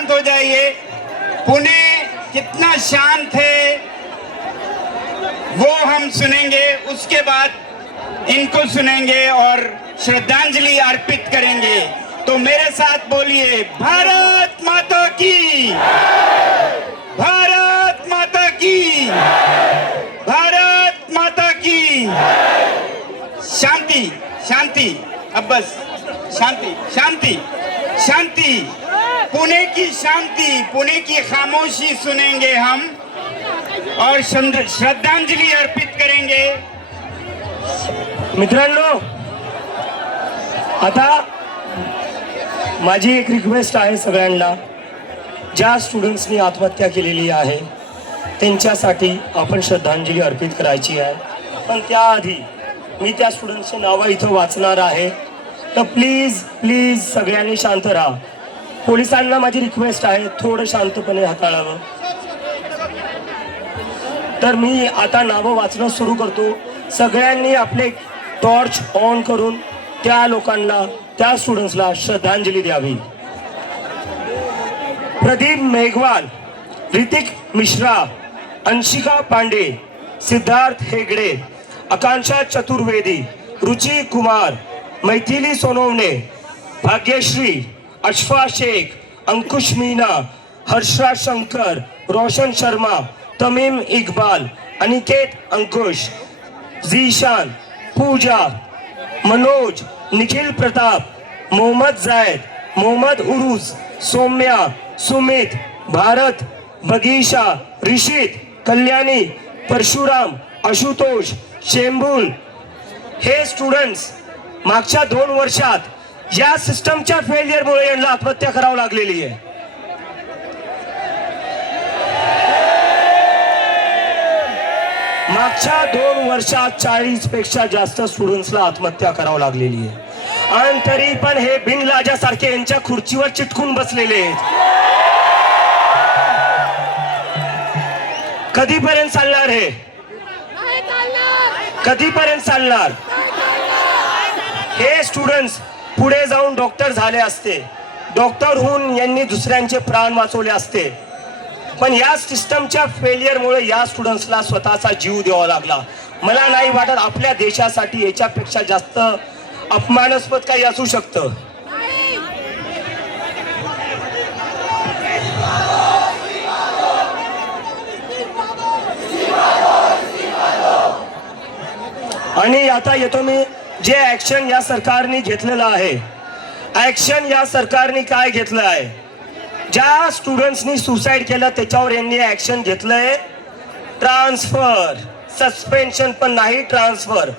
शांत हो जाइए। पुणे कितना शांत है वो हम सुनेंगे, उसके बाद इनको सुनेंगे और श्रद्धांजलि अर्पित करेंगे। तो मेरे साथ बोलिए, भारत माता की, भारत माता की, भारत माता की। शांति शांति, अब बस शांति शांति शांति। पुणे की शांति, पुणे की खामोशी सुनेंगे हम और श्रद्धांजलि अर्पित करेंगे। मित्रांनो, आता माझी एक रिक्वेस्ट आहे सगळ्यांना, ज्या स्टुडंट्सनी आत्महत्या केलेली आहे त्यांच्यासाठी आपण श्रद्धांजली अर्पित करायची आहे। पण त्याआधी मी त्या स्टुडंट्सची नावं इथं वाचणार आहे, तर प्लीज प्लीज सगळ्यांनी शांत राहा। पोलिसांना माझी रिक्वेस्ट आहे, थोडं शांतपणे हाताळावं। तर मी आता नावं वाचणं सुरू करतो। सगळ्यांनी आपले टॉर्च ऑन करून त्या लोकांना, त्या स्टुडंट्सला श्रद्धांजली द्यावी। प्रदीप मेघवाल, ऋतिक मिश्रा, अंशिका पांडे, सिद्धार्थ हेगड़े, आकांक्षा चतुर्वेदी, रुचि कुमार, मैथिली सोनवणे, भाग्यश्री, अशफा शेख, अंकुश मीना, हर्षराज शंकर, रोशन शर्मा, तमीम इकबाल, अनिकेत अंकुश, जीशान, पूजा, मनोज, निखिल प्रताप, मोहम्मद जायद, मोहम्मद उरुस, सौम्या, सुमित, भारत, बगीशा, ऋषित, कल्याणी, परशुराम, आशुतोष, शेंबुल, हे स्टुडंट्स मागच्या 2 वर्षात या सिस्टमच्या फेलियरमुळे यांना आत्महत्या करावी लागलेली आहे। मागच्या 2 वर्षात 40 पेक्षा जास्त स्टुडंट्सला आत्महत्या करावी लागलेली आहे। आणि तरी पण हे बिनलाजासारखे यांच्या खुर्चीवर चिटकून बसलेले आहेत। कधीपर्यंत चालणार हे? कधीपर्यंत चालणार? हे स्टुडंट्स पुढे जाऊन डॉक्टर झाले असते, डॉक्टर होऊन यांनी दुसऱ्यांचे प्राण वाचवले असते, पण या सिस्टमच्या फेलियरमुळे या स्टुडंट्सला स्वतःचा जीव द्यावा लागला। मला नाही वाटत आपल्या देशासाठी याच्यापेक्षा जास्त अपमानास्पद काही असू शकतं। आणि आता येतो मी, जे ऍक्शन या सरकारने घेतलेलं आहे, ऍक्शन या सरकारने काय घेतलं आहे? ज्या स्टुडंट्सनी सुसाइड केलं त्याच्यावर यांनी ऍक्शन घेतलंय ट्रान्सफर, सस्पेन्शन पण नाही, ट्रान्सफर।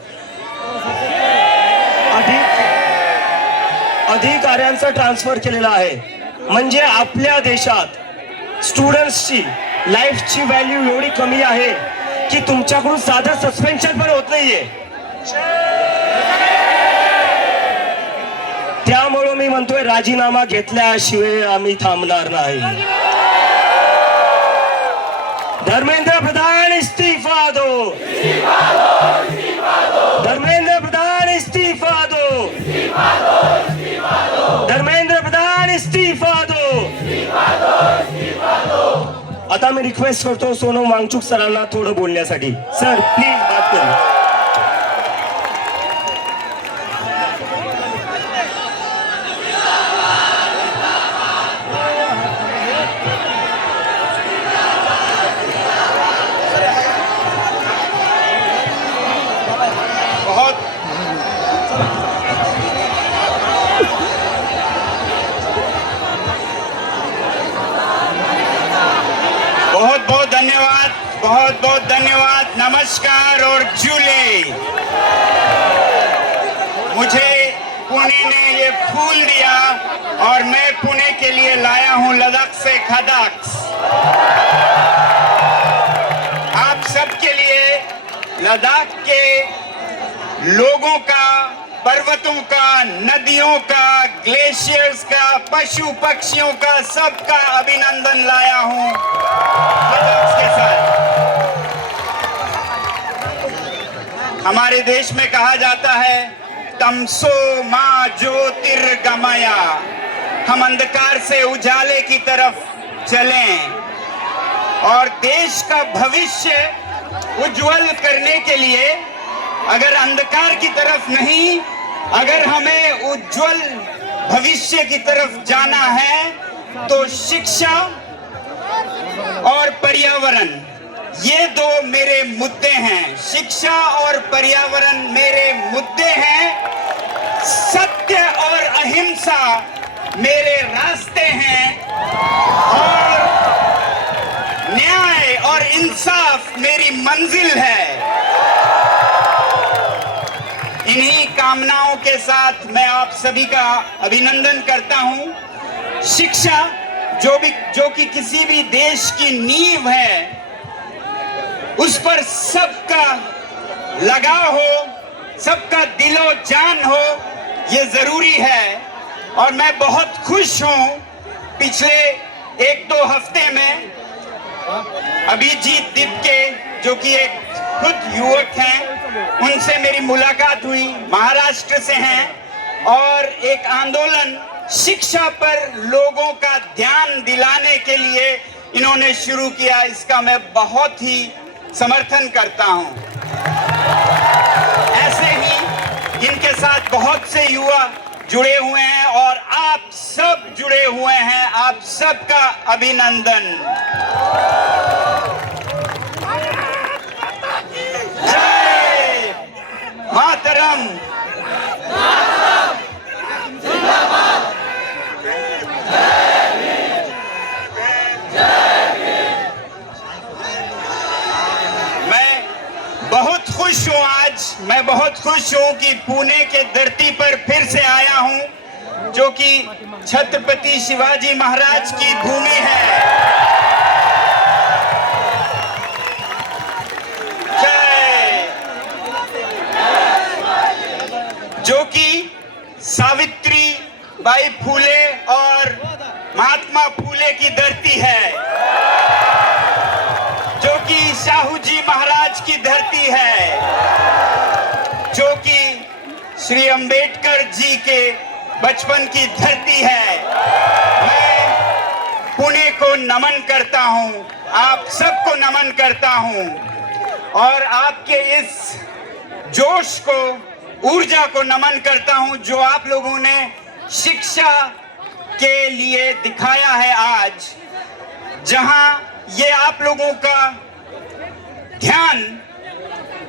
अधिकाऱ्यांचं ट्रान्सफर केलेलं आहे। म्हणजे आपल्या देशात स्टुडंट्सची लाईफची व्हॅल्यू एवढी कमी आहे की तुमच्याकडून साधं सस्पेन्शन पण होत नाहीये। त्यामुळे मी म्हणतोय, राजीनामा घेतल्याशिवाय आम्ही थांबणार नाही। धर्मेंद्र प्रधान इस्तीफा दो, धर्मेंद्र प्रधान इस्तीफा दो, धर्मेंद्र प्रधान इस्तीफा दो। आता मी रिक्वेस्ट करतो सोनम वांगचुक सरांना थोडं बोलण्यासाठी। सर प्लीज बात करें। बहुत बहुत धन्यवाद, बहुत बहुत धन्यवाद, नमस्कार और झूले। मुझे पुणे ने ये फूल दिया और मैं पुणे के लिए लाया हूं लद्दाख से खदाक। आप सबके लिए लद्दाख के लोगों का, पर्वतों का, नदियों का, ग्लेशियर्स का, पशु पक्षियों का, सबका अभिनंदन लाया हूं के साथ। हमारे देश में कहा जाता है तमसो मा ज्योतिर्गमया, हम अंधकार से उजाले की तरफ चलें और देश का भविष्य उज्जवल करने के लिए अगर अंधकार की तरफ नहीं, अगर हमें उज्जवल भविष्य की तरफ जाना है तो शिक्षा और पर्यावरण, ये दो मेरे मुद्दे हैं। शिक्षा और पर्यावरण मेरे मुद्दे हैं। सत्य और अहिंसा मेरे रास्ते हैं और न्याय और इंसाफ मेरी मंजिल है। इन्हीं कामनाओं के साथ मैं आप सभी का अभिनंदन करता हूं। शिक्षा जो कि किसी भी देश की नींव है, उस पर सबका लगाव हो, सबका दिलो जान हो, ये जरूरी है। और मैं बहुत खुश हूं, पिछले 1-2 हफ्ते में अभिजीत दिपके जो कि एक खुद युवक हैं, उनसे मेरी मुलाकात हुई, महाराष्ट्र से हैं और एक आंदोलन शिक्षा पर लोगों का ध्यान दिलाने के लिए इन्होंने शुरू किया। इसका मैं बहुत ही समर्थन करता हूं। ऐसे ही इनके साथ बहुत से युवा जुड़े हुए हैं और आप सब जुड़े हुए हैं। आप सबका अभिनंदन। जय मातरम। मैं बहुत खुश हूं कि पुणे के धरती पर फिर से आया हूं, जो कि छत्रपति शिवाजी महाराज की भूमि है। जय। जो कि सावित्री बाई फूले और महात्मा फूले की धरती है, जो कि शाहू जी महाराज की धरती है, जो कि श्री अंबेडकर जी के बचपन की धरती है। मैं पुणे को नमन करता हूं, आप सबको नमन करता हूं और आपके इस जोश को, ऊर्जा को नमन करता हूं जो आप लोगों ने शिक्षा के लिए दिखाया है आज, जहां ये आप लोगों का ध्यान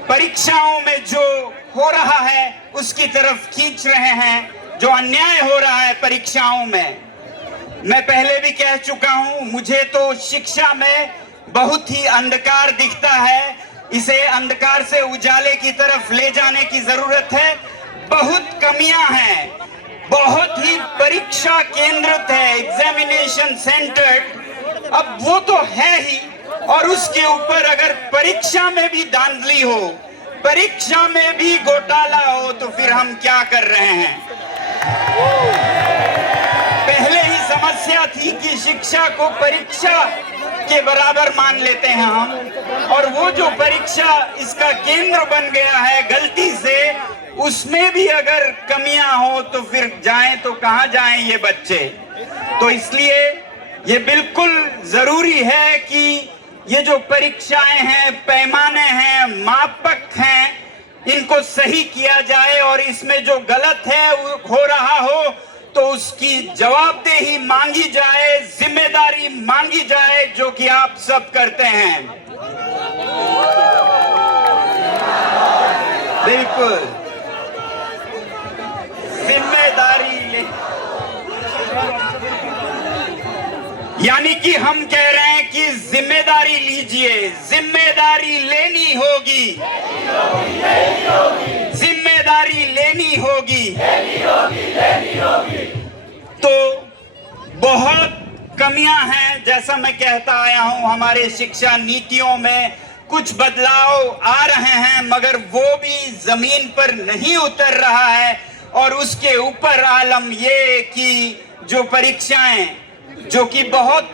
परीक्षाओं में जो हो रहा है उसकी तरफ खींच रहे हैं, जो अन्याय हो रहा है परीक्षाओं में। मैं पहले भी कह चुका हूं, मुझे तो शिक्षा में बहुत ही अंधकार दिखता है। इसे अंधकार से उजाले की तरफ ले जाने की जरूरत है। बहुत कमियां हैं, बहुत ही परीक्षा केंद्रित है, एग्जामिनेशन सेंटर्ड। अब वो तो है ही, और उसके ऊपर अगर परीक्षा में भी धांधली हो, परीक्षा में भी घोटाला हो, तो फिर हम क्या कर रहे हैं। पहले ही समस्या थी कि शिक्षा को परीक्षा के बराबर मान लेते हैं हम, और वो जो परीक्षा इसका केंद्र बन गया है गलती से, उसमें भी अगर कमियां हो तो फिर जाएं तो कहां जाएं ये बच्चे। तो इसलिए ये बिल्कुल जरूरी है कि ये जो परीक्षाएं हैं, पैमाने हैं, मापक हैं, इनको सही किया जाए और इसमें जो गलत है हो रहा हो तो उसकी जवाबदेही मांगी जाए, जिम्मेदारी मांगी जाए, जो कि आप सब करते हैं। बिल्कुल जिम्मेदारी ले, यानी कि हम कह रहे हैं कि जिम्मेदारी लीजिए, जिम्मेदारी लेनी होगी, जिम्मेदारी लेनी होगी। तो बहुत कमियां हैं, जैसा मैं कहता आया हूं, हमारे शिक्षा नीतियों में कुछ बदलाव आ रहे हैं, मगर वो भी जमीन पर नहीं उतर रहा है। और उसके ऊपर आलम ये कि जो परीक्षाएं, जो कि बहुत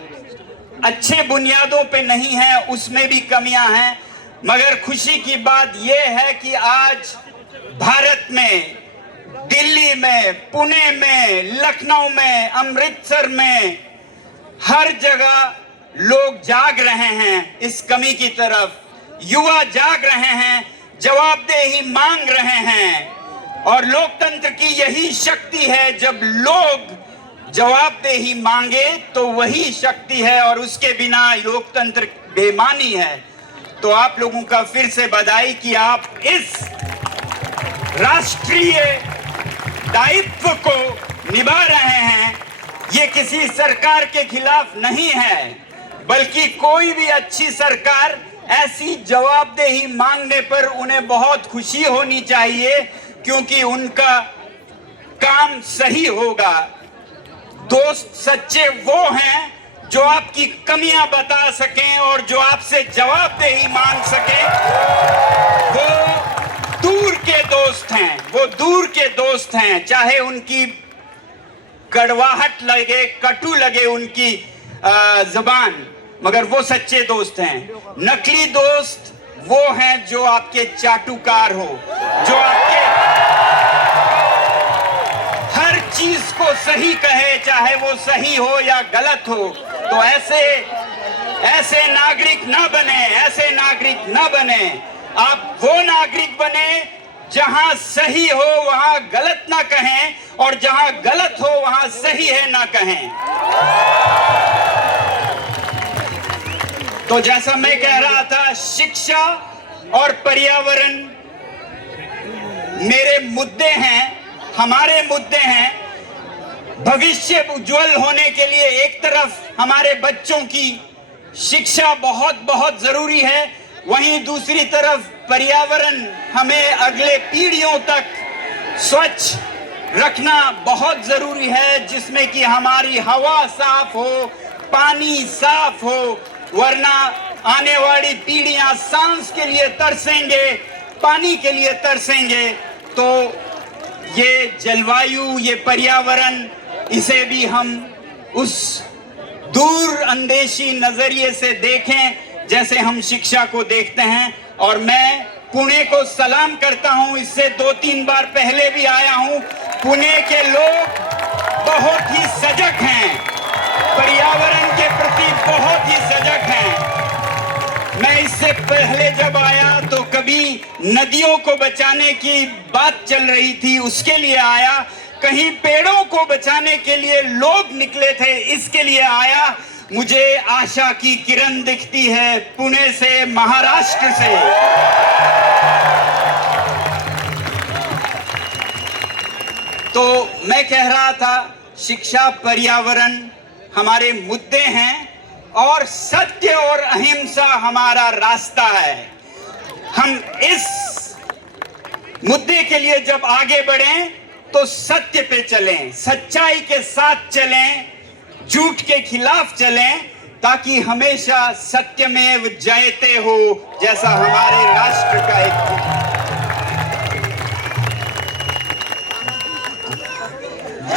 अच्छे बुनियादों पे नहीं है, उसमें भी कमियां हैं। मगर खुशी की बात यह है कि आज भारत में दिल्ली में, पुणे में, लखनऊ में, अमृतसर में, हर जगह लोग जाग रहे हैं इस कमी की तरफ। युवा जाग रहे हैं, जवाबदेही मांग रहे हैं। और लोकतंत्र की यही शक्ति है, जब लोग जवाबदेही मांगे तो वही शक्ति है, और उसके बिना लोकतंत्र बेमानी है। तो आप लोगों का फिर से बधाई कि आप इस राष्ट्रीय दायित्व को निभा रहे हैं। ये किसी सरकार के खिलाफ नहीं है, बल्कि कोई भी अच्छी सरकार ऐसी जवाबदेही मांगने पर उन्हें बहुत खुशी होनी चाहिए, क्योंकि उनका काम सही होगा। दोस्त सच्चे वो हैं जो आपकी कमियां बता सकें और जो आपसे जवाबदेही मांग सकें। वो दूर के दोस्त हैं, वो दूर के दोस्त हैं, चाहे उनकी कड़वाहट लगे, कटु लगे उनकी जुबान, मगर वो सच्चे दोस्त हैं। नकली दोस्त वो हैं जो आपके चाटुकार हो, जो आपके हर चीज को सही कहे, चाहे वो सही हो या गलत हो। तो ऐसे नागरिक ना बने, ऐसे नागरिक ना बने। आप वो नागरिक बने जहां सही हो वहां गलत ना कहें, और जहां गलत हो वहां सही है ना कहें। तो जैसा मैं कह रहा था, शिक्षा और पर्यावरण मेरे मुद्दे हैं, हमारे मुद्दे हैं। भविष्य उज्जवल होने के लिए एक तरफ हमारे बच्चों की शिक्षा बहुत बहुत जरूरी है, वहीं दूसरी तरफ पर्यावरण हमें अगले पीढ़ियों तक स्वच्छ रखना बहुत जरूरी है, जिसमें कि हमारी हवा साफ हो, पानी साफ हो, वरना आने वाली पीढ़ियां सांस के लिए तरसेंगे, पानी के लिए तरसेंगे। तो ये जलवायु, ये पर्यावरण, इसे भी हम उस दूर अंदेशी नजरिए से देखें जैसे हम शिक्षा को देखते हैं। और मैं पुणे को सलाम करता हूं, इससे 2-3 बार पहले भी आया हूं। पुणे के लोग बहुत ही सजग हैं, पर्यावरण के प्रति बहुत ही सजग हैं। मैं इससे पहले जब आया तो कभी नदियों को बचाने की बात चल रही थी, उसके लिए आया। कहीं पेड़ों को बचाने के लिए लोग निकले थे, इसके लिए आया। मुझे आशा की किरण दिखती है पुणे से, महाराष्ट्र से। तो मैं कह रहा था, शिक्षा, पर्यावरण हमारे मुद्दे हैं, और सत्य और अहिंसा हमारा रास्ता है। हम इस मुद्दे के लिए जब आगे बढ़ें तो सत्य पे चलें, सच्चाई के साथ चलें, झूठ के खिलाफ चलें, ताकि हमेशा सत्यमेव जयते हो, जैसा हमारे राष्ट्र का एक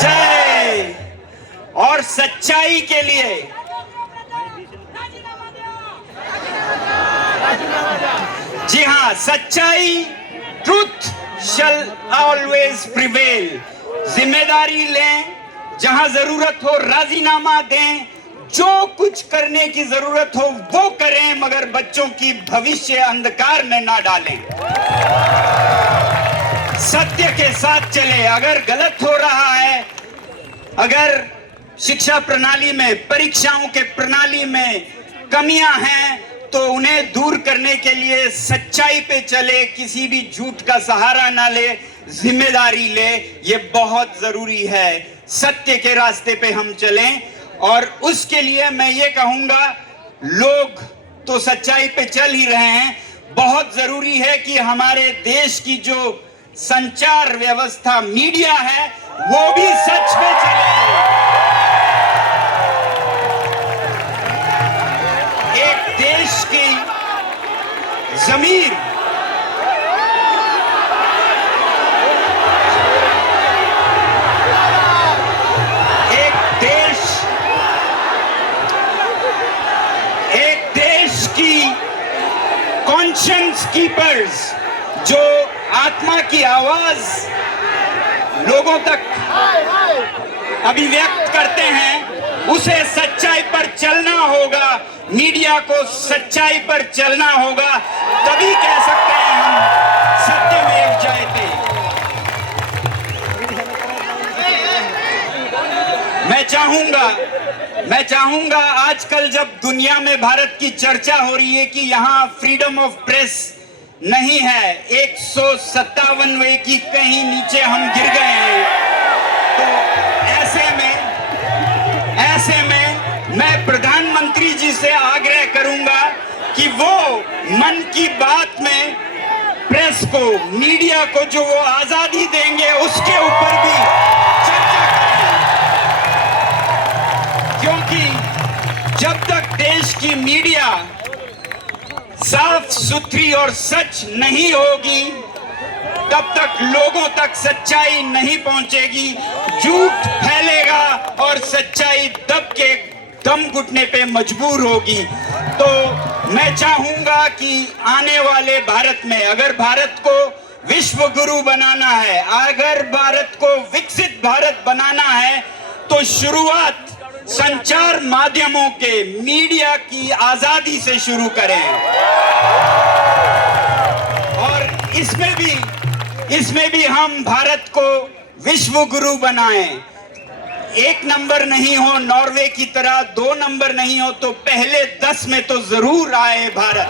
जय। और सच्चाई के लिए जी हाँ, सच्चाई, ट्रूथ शैल ऑलवेज प्रिवेल। जिम्मेदारी लें, जहां जरूरत हो राजीनामा दें, जो कुछ करने की जरूरत हो वो करें, मगर बच्चों की भविष्य अंधकार में ना डालें। सत्य के साथ चले। अगर गलत हो रहा है, अगर शिक्षा प्रणाली में, परीक्षाओं के प्रणाली में कमियां हैं, तो उन्हें दूर करने के लिए सच्चाई पे चले, किसी भी झूठ का सहारा ना ले, जिम्मेदारी ले। ये बहुत जरूरी है, सत्य के रास्ते पे हम चलें। और उसके लिए मैं ये कहूंगा, लोग तो सच्चाई पे चल ही रहे हैं, बहुत जरूरी है कि हमारे देश की जो संचार व्यवस्था, मीडिया है, वो भी सच पे चले। एक देश की जमीर, एक देश की कॉन्शियंस कीपर्स, जो आत्मा की आवाज लोगों तक अभिव्यक्त करते हैं, उसे सच्चाई पर चलना होगा, मीडिया को सच्चाई पर चलना होगा, तभी कह सकते हैं हम सत्यमेव जयते। मैं चाहूंगा आजकल जब दुनिया में भारत की चर्चा हो रही है कि यहाँ फ्रीडम ऑफ प्रेस नहीं है, 157वें की कहीं नीचे हम गिर गए हैं, तो ऐसे में मैं प्रधानमंत्री जी से आग्रह करूंगा कि वो मन की बात में प्रेस को, मीडिया को जो वो आजादी देंगे उसके ऊपर भी चर्चा करें, क्योंकि जब तक देश की मीडिया साफ सुथरी और सच नहीं होगी तब तक लोगों तक सच्चाई नहीं पहुंचेगी, झूठ फैलेगा और सच्चाई दम घुटने पे मजबूर होगी। तो मैं चाहूंगा कि आने वाले भारत में अगर भारत को विश्व गुरु बनाना है, अगर भारत को विकसित भारत बनाना है, तो शुरुआत संचार माध्यमों के, मीडिया की आजादी से शुरू करें और इसमें भी हम भारत को विश्व गुरु बनाएं। 1 नंबर नहीं हो नॉर्वे की तरह, 2 नंबर नहीं हो तो पहले 10 में तो जरूर आए भारत।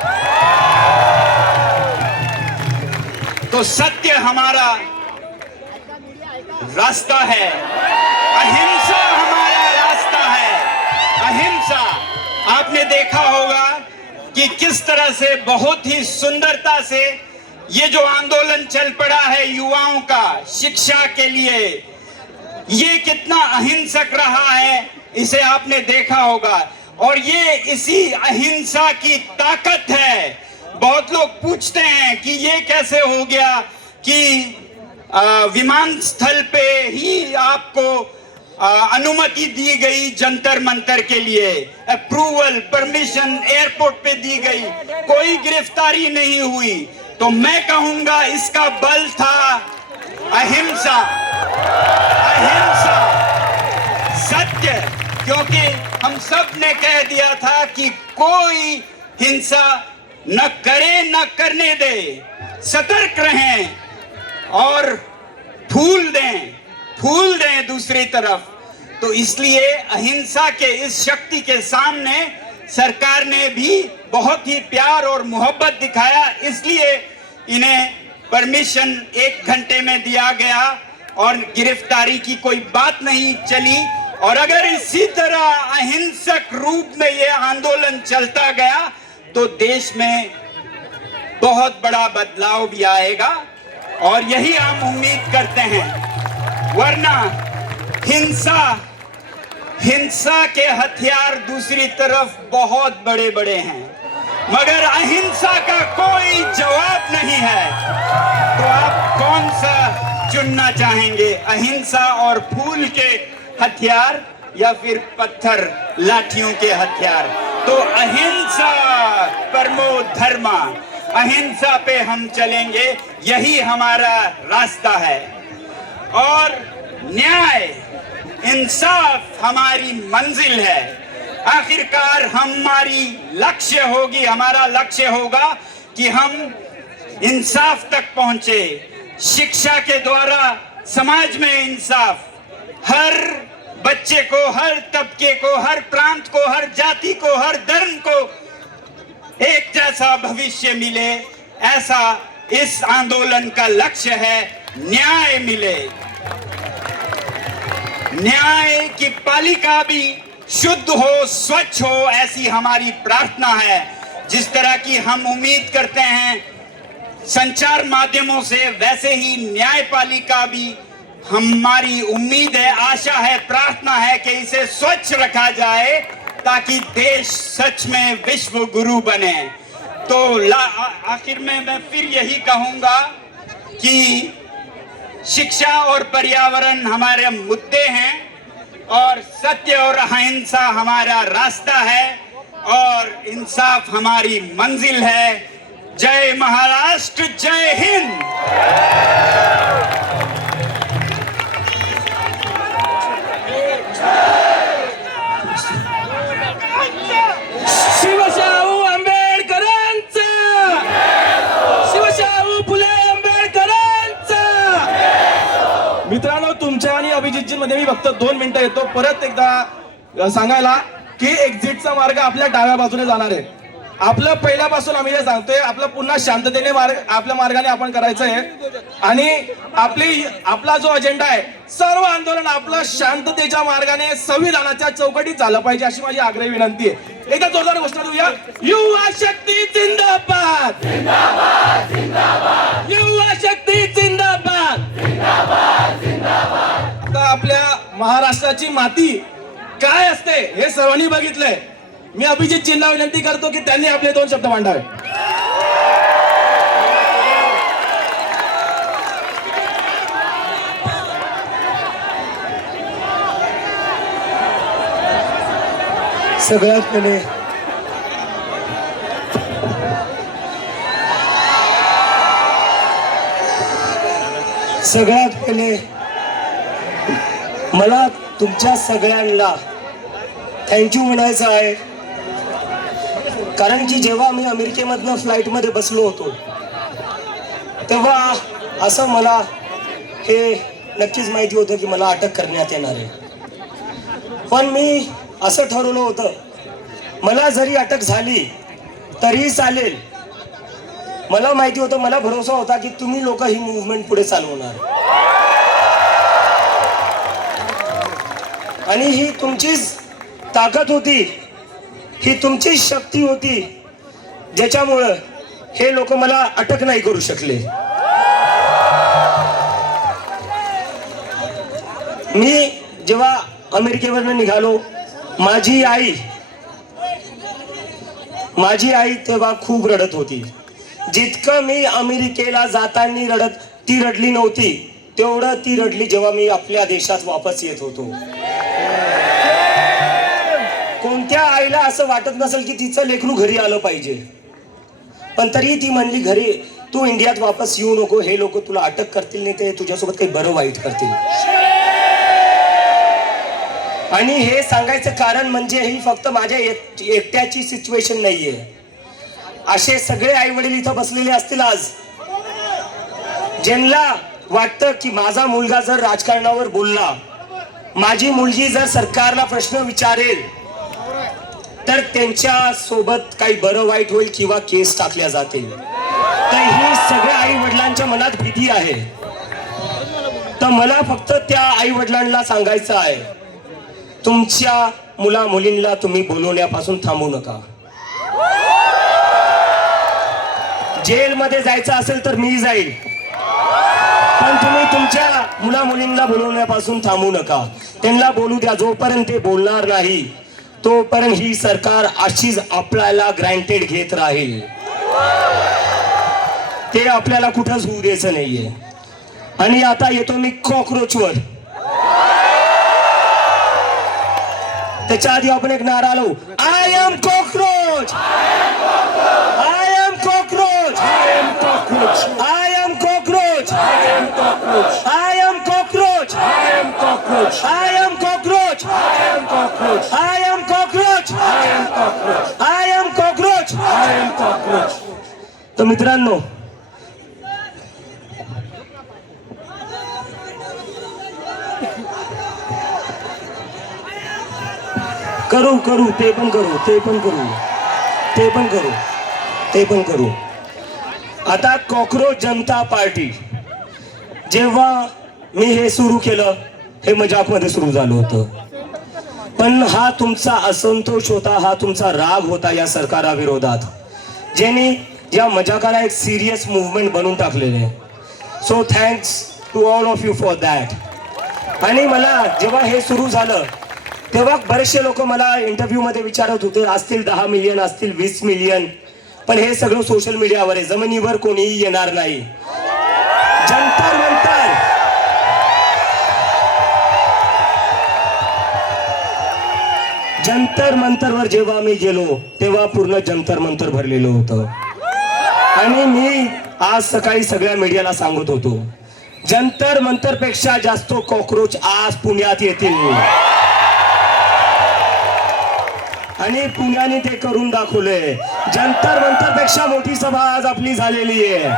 तो सत्य हमारा रास्ता है, अहिंसा हमारा रास्ता है, अहिंसा। आपने देखा होगा कि किस तरह से बहुत ही सुंदरता से ये जो आंदोलन चल पड़ा है युवाओं का शिक्षा के लिए, ये कितना अहिंसक रहा है, इसे आपने देखा होगा। और ये इसी अहिंसा की ताकत है। बहुत लोग पूछते हैं कि ये कैसे हो गया कि विमान स्थल पे ही आपको अनुमति दी गई, जंतर मंतर के लिए अप्रूवल, परमिशन एयरपोर्ट पे दी गई, कोई गिरफ्तारी नहीं हुई। तो मैं कहूंगा इसका बल था अहिंसा, अहिंसा, सत्य, क्योंकि हम सब ने कह दिया था कि कोई हिंसा न करे न करने दे, सतर्क रहें और फूल दें दूसरी तरफ। तो इसलिए अहिंसा के इस शक्ति के सामने सरकार ने भी बहुत ही प्यार और मोहब्बत दिखाया, इसलिए इन्हें परमिशन 1 घंटे में दिया गया और गिरफ्तारी की कोई बात नहीं चली। और अगर इसी तरह अहिंसक रूप में ये आंदोलन चलता गया तो देश में बहुत बड़ा बदलाव भी आएगा और यही हम उम्मीद करते हैं। वरना हिंसा के हथियार दूसरी तरफ बहुत बड़े बड़े हैं, मगर अहिंसा का कोई जवाब नहीं है। तो आप कौन सा चुनना चाहेंगे, अहिंसा और फूल के हथियार या फिर पत्थर लाठियों के हथियार? तो अहिंसा परमो धर्मा, अहिंसा पे हम चलेंगे, यही हमारा रास्ता है। और न्याय इंसाफ हमारी मंजिल है। आखिरकार हमारी लक्ष्य होगी, हमारा लक्ष्य होगा कि हम इंसाफ तक पहुंचे, शिक्षा के द्वारा समाज में इंसाफ, हर बच्चे को, हर तबके को, हर प्रांत को, हर जाति को, हर धर्म को एक जैसा भविष्य मिले, ऐसा इस आंदोलन का लक्ष्य है। न्याय मिले, न्याय की पालिका भी शुद्ध हो, स्वच्छ हो, ऐसी हमारी प्रार्थना है। जिस तरह की हम उम्मीद करते हैं संचार माध्यमों से, वैसे ही न्यायपालिका भी हमारी उम्मीद है, आशा है, प्रार्थना है कि इसे स्वच्छ रखा जाए ताकि देश सच में विश्व गुरु बने। तो आखिर में मैं फिर यही कहूंगा कि शिक्षा और पर्यावरण हमारे मुद्दे हैं और सत्य और अहिंसा हमारा रास्ता है और इंसाफ हमारी मंजिल है। जय महाराष्ट्र, जय हिंद। मध्ये मी फक्त 2 मिनिटं येतो. परत एकदा सांगायला की एक्झिटचा मार्ग आपल्या डाव्या बाजूने जाणार आहे. आपलं पहिल्यापासून आम्ही हे सांगतोय, आपलं पुन्हा शांततेने आपल्या मार्गाने आपण करायचं आहे. आणि आपला जो अजेंडा आहे, सर्व आंदोलन आपलं शांततेच्या मार्गाने संविधानाच्या चौकटीत झालं पाहिजे, अशी माझी आग्रही विनंती आहे. एकदा जोरदार घोषणा देऊया, युवा शक्ती जिंदाबाद, युवा शक्ती जिंदाबाद. आता आपल्या महाराष्ट्राची माती काय असते हे सर्वांनी बघितलंय. मी अभिजित चिन्ह विनंती करतो की त्यांनी आपले 2 शब्द मांडावे. सगळ्यात पहिले मला तुमच्या सगळ्यांना थँक्यू म्हणायचं आहे. कारण की जेव्हा मी अमेरिकेमधनं फ्लाईटमध्ये बसलो होतो तेव्हा असं मला हे नक्कीच माहिती होतं की मला अटक करण्यात येणार आहे. पण मी असं ठरवलं होतं, मला जरी अटक झाली तरीही चालेल. मला माहिती होतं, मला भरोसा होता की तुम्ही लोक ही मूव्हमेंट पुढे चालवणार आणि ही तुमचीच ताकद होती, ही तुमची शक्ती होती, ज्याच्यामुळं हे लोक मला अटक नाही करू शकले. मी जेव्हा अमेरिकेवरनं निघालो, माझी आई तेव्हा खूप रडत होती. जितकं मी अमेरिकेला जाताना ती रडली नव्हती, तेवढं ती रडली जेव्हा मी आपल्या देशात वापस येत होतो. कोणत्या आईला असं वाटत नसेल की तिचं लेकरू घरी आलं पाहिजे, पण तरी ती म्हणली, घरी तू इंडियात वापस येऊ नको, हे लोक तुला अटक करतील, नाही ते तुझ्यासोबत काही बरं वाईट करतील. आणि हे सांगायचं कारण म्हणजे ही फक्त माझ्या एकट्याची सिच्युएशन नाहीये. असे सगळे आई वडील इथं बसलेले असतील आज, ज्यांना वाटतं की माझा मुलगा जर राजकारणावर बोलला, माझी मुलगी जर सरकारला प्रश्न विचारेल तर त्यांच्या सोबत काही बरं वाईट होईल किंवा केस टाकल्या जातील. तर ही सगळ्या आई वडिलांच्या मनात भीती आहे. तर मला फक्त त्या आई वडिलांना सांगायचं आहे, तुमच्या मुला मुलींना तुम्ही बोलवण्यापासून थांबू नका. जेलमध्ये जायचं असेल तर मी जाईल, पण तुम्ही तुमच्या मुला मुलींना बोलवण्यापासून थांबू नका. त्यांना बोलू द्या. जोपर्यंत ते बोलणार नाही तोपर्यंत ही सरकार अशीच आपल्याला ग्रँटेड घेत राहील. ते आपल्याला कुठंच होऊ द्यायचं नाहीये. आणि आता येतो मी कॉकरोचवर. त्याच्या आधी आपण एक नारा लावू, I am cockroach, I am cockroach, I am cockroach, I am cockroach, I am cockroach, I am cockroach, I am cockroach, I am cockroach, I am cockroach, I am cockroach, I am cockroach, I am cockroach, I am cockroach. तर मित्रांनो, करू ते पण करू. आता cockroach जनता party, जेव्हा मी हे सुरू केलं, हे मजाकमध्ये सुरू झालं होतं, पण हा तुमचा असंतोष होता, हा तुमचा राग होता या सरकाराविरोधात, ज्यांनी या मजाकाला एक सिरियस मूव्हमेंट बनवून टाकलेले. So thanks to all of you for that. आणि मला जेव्हा हे सुरू झालं तेव्हा बरेचसे लोक मला इंटरव्ह्यू मध्ये विचारत होते, असतील 10 मिलियन, असतील 20 मिलियन, पण हे सगळं सोशल मीडियावर आहे, जमिनीवर कोणीही येणार नाही. जंतर मंतरवर जेव्हा मी गेलो तेव्हा पूर्ण जंतर मंतर भरलेलं होतं. आणि मी आज सकाळी सगळ्या मीडियाला सांगत होतो, जंतर मंतर पेक्षा जास्त कॉकरोच आज पुण्यात येतील. आणि पुण्याने ते करून दाखवले. जंतर मंतर पेक्षा मोठी सभा आज आपली झालेली आहे.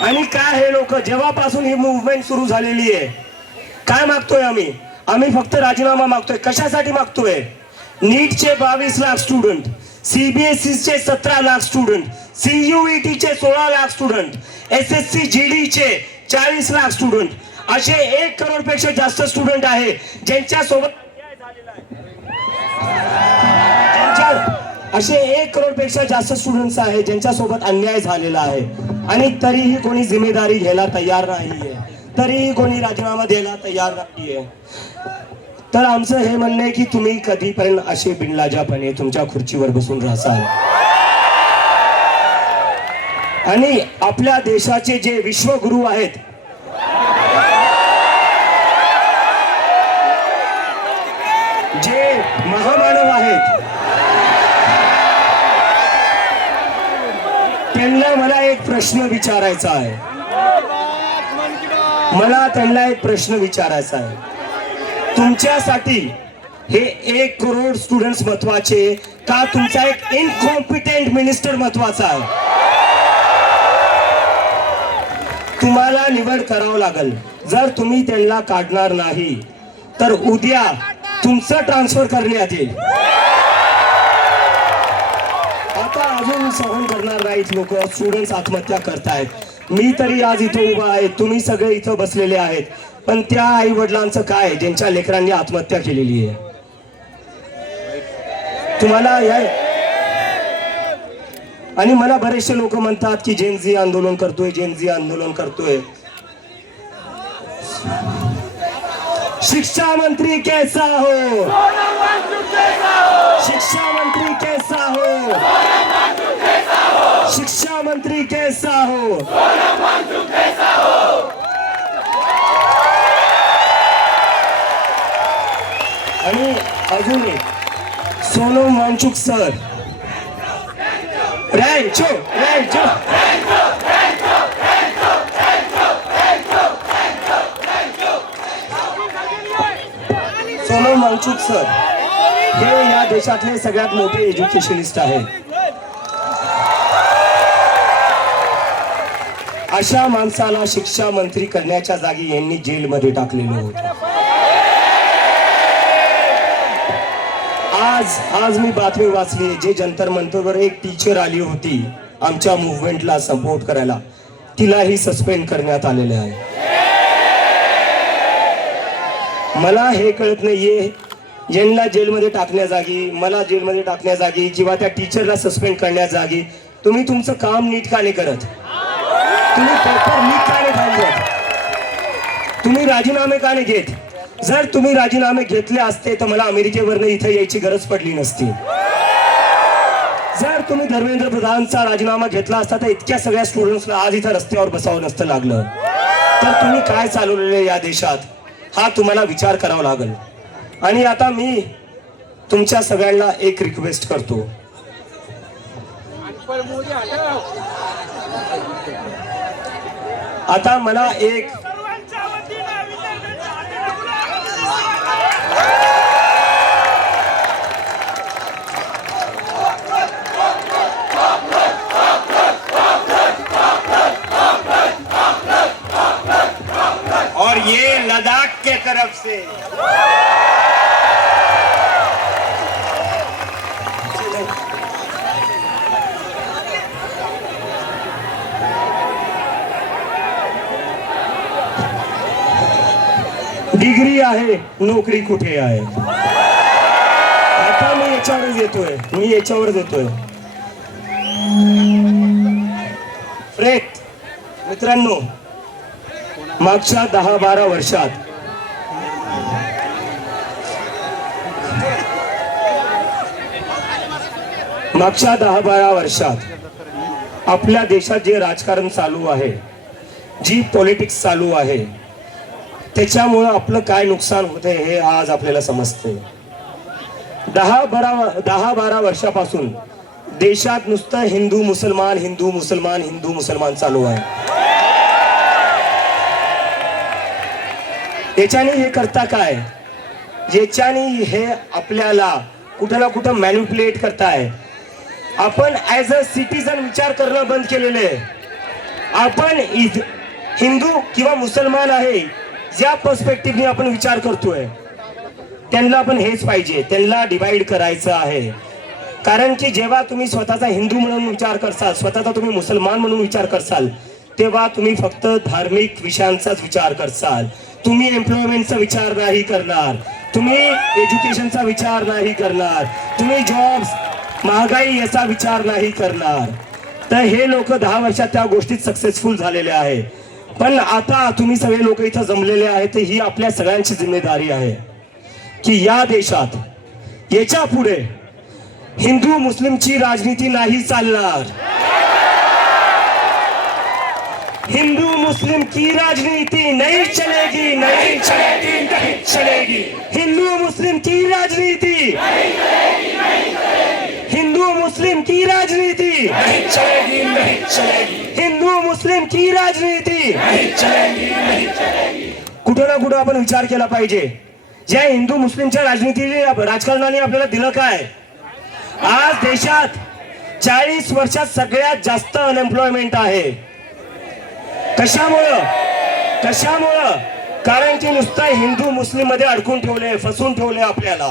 आणि काय हे लोक जेव्हापासून ही मुवमेंट सुरू झालेली आहे, काय मागतोय आम्ही फक्त राजीनामा मागतोय. कशासाठी मागतोय? नीटचे 22 लाख स्टुडंट, सीबीएसईचे 17 लाख स्टुडंट, सीयूईटीचे 16 लाख स्टुडंट, SSC GD चे 40 लाख स्टुडंट, असे 1 करोड पेक्षा जास्त स्टुडंट आहे ज्यांच्या सोबत असे 1 करोड पेक्षा जास्त स्टुडंट्स आहेत ज्यांच्या सोबत अन्याय झालेला आहे आणि तरीही कोणी जिम्मेदारी घ्यायला तयार नाहीये, तरीही कोणी राजीनामा द्यायला तयार नाहीये. तर आमचं हे म्हणणं आहे की तुम्ही कधीपर्यंत असे बिनलाजापणे तुमच्या खुर्चीवर बसून राहाल आणि आपल्या देशाचे जे विश्वगुरू आहेत, जे महामानव आहेत, त्यांना मला एक प्रश्न विचारायचा आहे. तुमच्यासाठी हे 1 करोड स्टुडंट्स महत्वाचे का तुमचा एक इनकॉम्पिटेंट मिनिस्टर महत्वाचा आहे? तुम्हाला निवड करावं लागेल. जर तुम्ही त्यांना काढणार नाही तर उद्या तुमचं ट्रान्सफर करण्यात येईल. आता अजून सहन करणार नाहीत लोक. स्टुडंट्स आत्महत्या करतायत. मी तरी आज इथं उभा आहे, तुम्ही सगळे इथं बसलेले आहेत, पण त्या आई वडिलांचं काय ज्यांच्या लेकरांनी आत्महत्या केलेली आहे? तुम्हाला या आणि मला बरेचसे लोक म्हणतात की जेनझी आंदोलन करतोय, जेनझी आंदोलन करतोय. शिक्षा मंत्री कैसा हो, शिक्षा मंत्री कैसा हो, शिक्षा मंत्री कैसा हो. आणि अजून एक सोनम वांगचुक सर, रँचो रँचो सोनम वांगचुक सर हे या देशातले सगळ्यात मोठे एज्युकेशनिस्ट आहेत. अशा माणसाला शिक्षा मंत्री करण्याच्या जागी यांनी जेलमध्ये टाकलेलं होतं. आज मी बातमी वाचली, जे जंतर मंतरवर एक टीचर आली होती आमच्या मुवमेंटला सपोर्ट करायला, तिलाही सस्पेंड करण्यात आलेले आहे. मला हे कळत नाहीये, यांना जेलमध्ये टाकण्याजागी, मला जेलमध्ये टाकण्याजागी किंवा त्या टीचरला सस्पेंड करण्याजागी तुम्ही तुमचं काम नीट का नाही करत? तुम्ही पेपर नीट का नाही थांबवत? तुम्ही राजीनामे का नाही घेत? जर तुम्ही राजीनामे घेतले असते तर मला अमेरिकेवरनं इथे यायची गरज पडली नसती. जर तुम्ही धर्मेंद्र प्रधानचा राजीनामा घेतला असता तर इतक्या सगळ्या स्टुडंट्सला आज इथं रस्त्यावर बसावं नसतं लागलं. तर तुम्ही काय चालवलेले या देशात हा तुम्हाला विचार करावा लागेल. आणि आता मी तुमच्या सगळ्यांना एक रिक्वेस्ट करतो, आता मला एक और ये लद्दाख के तरफ से डिग्री आहे, नोकरी कुठे आहे? आता मी याच्यावरच येतोय. फ्रेट मित्रांनो, मागच्या 10-12 वर्षात आपल्या देशात जे राजकारण चालू आहे, जी पॉलिटिक्स चालू आहे, त्याच्यामुळं आपलं काय नुकसान होते हे आज आपल्याला समजते. 10-12 वर्षापासून देशात नुसतं हिंदू मुसलमान चालू आहे. याच्याने हे करता काय? याच्याने हे आपल्याला कुठं ना कुठं मॅन्युप्युलेट करताय. आपण ऍज अ सिटीजन विचार करणं बंद केलेले आहे. आपण हिंदू किंवा मुसलमान आहे ज्या पर्स्पेक्टिव्हने आपण विचार करतोय त्यांना आपण हेच पाहिजे, त्यांना डिवाइड करायचं आहे. कारण की जेव्हा तुम्ही स्वतःचा हिंदू म्हणून विचार करसाल, स्वतःचा तुम्ही मुसलमान म्हणून विचार करसाल, तेव्हा तुम्ही फक्त धार्मिक विषयांचाच विचार करसाल. तुम्ही एम्प्लॉयमेंटचा विचार नाही करणार, तुम्ही एज्युकेशनचा विचार नाही करणार, तुम्ही जॉब्स, महागाई याचा विचार नाही करणार. तर हे लोक 10 वर्षात त्या गोष्टीत सक्सेसफुल झालेले आहे. पण आता तुम्ही सगळे लोक इथं जमलेले आहेत, ही आपल्या सगळ्यांची जिम्मेदारी आहे की या देशात याच्या पुढे हिंदू मुस्लिमची राजनीती नाही चालणार. हिंदू मुस्लिम की राजनीति नहीं चलेगी, नहीं चलेगी, नहीं चलेगी. हिंदू मुस्लिम की राजनीति, हिंदू मुस्लिम की राजनीति नहीं चलेगी, नहीं चलेगी. हिंदू मुस्लिम की राजनीति नहीं चलेगी, नहीं चलेगी. कुठं ना कुठं आपण विचार केला पाहिजे. ज्या हिंदू मुस्लिमच्या राजनीतीने राजकारणाने आपल्याला दिलं काय? आज देशात 40 वर्षात सगळ्यात जास्त अनएम्प्लॉयमेंट आहे. कशामुळं? कारण की नुसतं हिंदू मुस्लिम मध्ये अडकून ठेवले, फसून ठेवले आपल्याला.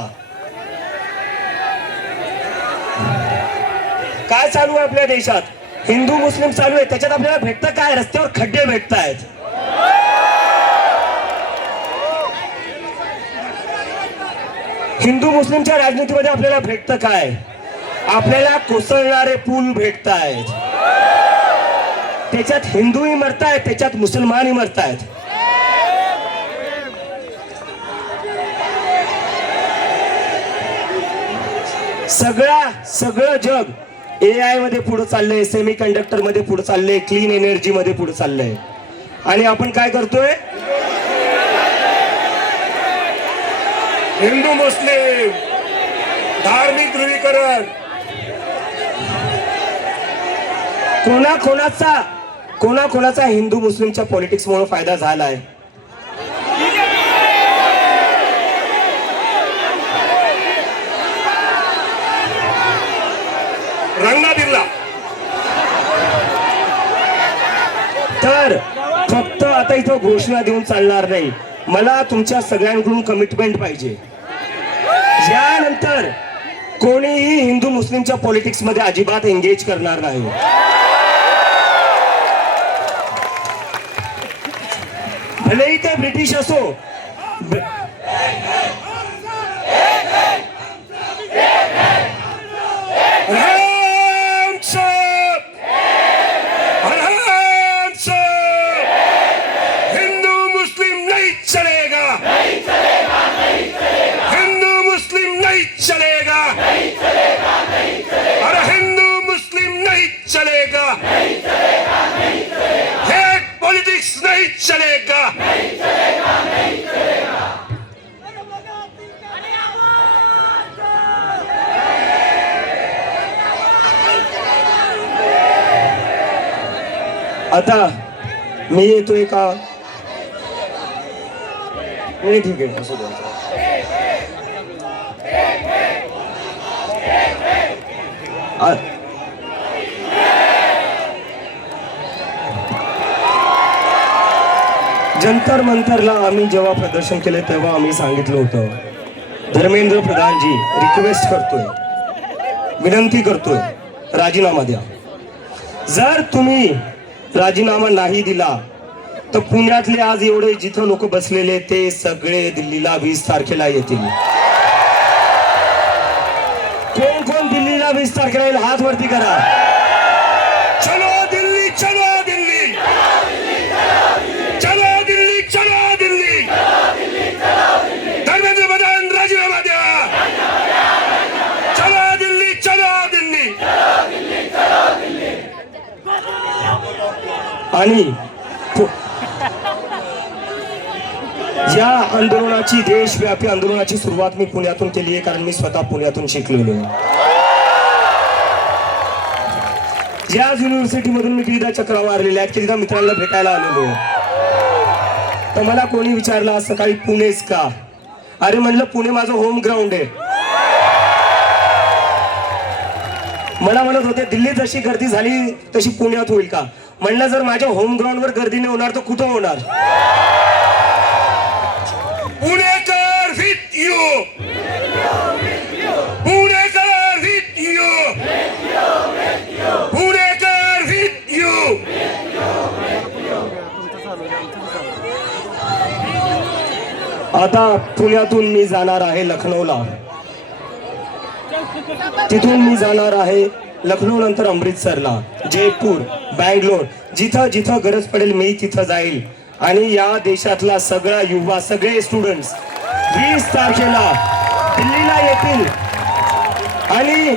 काय चालू आहे आपल्या देशात? हिंदू मुस्लिम चालू आहे, त्याच्यात आपल्याला भेटतं काय? रस्त्यावर खड्डे भेटतायत. हिंदू मुस्लिमच्या राजनीतीमध्ये आपल्याला भेटतं काय? आपल्याला कोसळणारे पूल भेटतायत. त्याच्यात हिंदूही मरतायत, त्याच्यात मुसलमानही मरतायत. सगळं जग AI मध्ये पुढे चाललंय, सेमी कंडक्टर मध्ये पुढे चाललंय, क्लीन एनर्जी मध्ये पुढे चाललंय. आणि आपण काय करतोय? हिंदू मुस्लिम धार्मिक ध्रुवीकरण. कोणाचा हिंदू मुस्लिमच्या पॉलिटिक्स मुळे फायदा झालाय? रंगाबिरला. तर फक्त आता इथं घोषणा देऊन चालणार नाही. मला तुमच्या सगळ्यांकडून कमिटमेंट पाहिजे. यानंतर कोणीही हिंदू मुस्लिमच्या पॉलिटिक्स मध्ये अजिबात एंगेज करणार नाही. भलेही ते ब्रिटिश असो, हिंदू मुस्लिम नहीं चलेगा, हिंदू मुस्लिम नहीं चलेगा, अरे हिंदू मुस्लिम नहीं चलेगा, हेट पॉलिटिक्स नहीं चलेगा. आता मी येतोय का? नाही, ठीक आहे, असू द्या. जंतर मंतरला आम्ही जेव्हा प्रदर्शन केले तेव्हा आम्ही सांगितलं होतं, धर्मेंद्र प्रधानजी रिक्वेस्ट करतोय, विनंती करतोय, राजीनामा द्या. जर तुम्ही राजीनामा नाही दिला तर पुण्यातले आज एवढे जिथं लोक बसलेले ते सगळे दिल्लीला 20 तारखेला येतील. कोण दिल्लीला 20 तारखेला येईल? हात वरती करा. चलो दिल्ली, चलो दिल्ली, चलो दिल्ली, चलो दिल्ली. धर्मेंद्र प्रधान राजीनामा द्या. चलो दिल्ली, चलो दिल्ली. आणि या आंदोलनाची, देशव्यापी आंदोलनाची सुरुवात मी पुण्यातून केली आहे, कारण मी स्वतः पुण्यातून शिकलेलो आहे. याच युनिव्हर्सिटीमधून मी कितीदा चक्रा मारलेल्या आहेत, कितीदा मित्रांना भेटायला आलेलो. तर मला कोणी विचारलं आज सकाळी पुणेच का? अरे म्हणलं पुणे माझं होम ग्राउंड आहे. मला म्हणत होते दिल्लीत जशी गर्दी झाली तशी पुण्यात होईल का? म्हणलं जर माझ्या होम ग्राउंडवर गर्दी नाही होणार तर कुठं होणार? Punekar with you, Punekar with you, Punekar with you. आता पुण्यातून मी जाणार आहे लखनौला, तिथून मी जाणार आहे लखनौ नंतर अमृतसरला, जयपूर, बँगलोर, जिथं जिथं गरज पडेल मी तिथं जाईल. आणि या देशातला सगळा युवा, सगळे स्टुडंट्स 20 तारखेला दिल्लीला येतील आणि